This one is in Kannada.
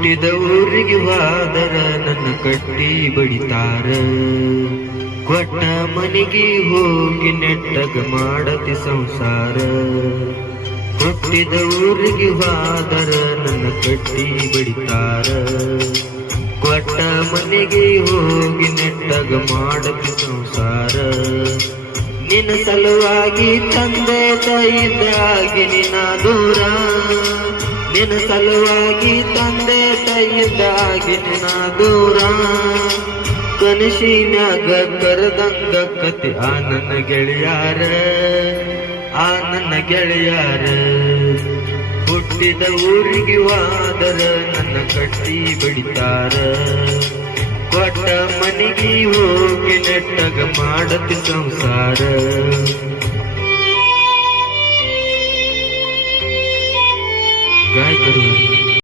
ಹುಟ್ಟಿದ ಊರಿಗೆ ಹೋದರ ನನ್ನ ಕಟ್ಟಿ ಬಡಿತಾರ, ಕೊಟ್ಟ ಮನೆಗೆ ಹೋಗಿ ನೆಟ್ಟಗ ಮಾಡತಿ ಸಂಸಾರ. ಹುಟ್ಟಿದ ಊರಿಗೆ ಹೋದರ ನನ್ನ ಕಟ್ಟಿ ಬಡಿತಾರ, ಕೊಟ್ಟ ಮನೆಗೆ ಹೋಗಿ ನೆಟ್ಟಗ ಮಾಡತಿ ಸಂಸಾರ. ನಿನ್ನ ಸಲುವಾಗಿ ತಂದೆ ತಾಯಿಯಿಂದಾಗಿ ನಿನ್ನ ದೂರ, ನಿನ್ನ ಸಲುವಾಗಿ ತಂದೆ ತಾಯಿಯಿಂದಾಗಿ ನಿನ್ನ ದೂರ. ಕನಸಿನ್ಯಾಗ ಕರೆದಂಗ ಕತೆ ಆ ನನ್ನ ಗೆಳೆಯಾರ, ಆ ನನ್ನ ಗೆಳೆಯಾರ. ಹುಟ್ಟಿದ ಊರಿಗೆ ಹೋದರ ನನ್ನ ಕಟ್ಟಿ ಬಡಿತಾರ, ಕೊಟ್ಟ ಮನೆಗೆ ಹೋಗಿ ನೆಟ್ಟಗ ಮಾಡತಿ ಸಂಸಾರ. ಗಾಯಕರು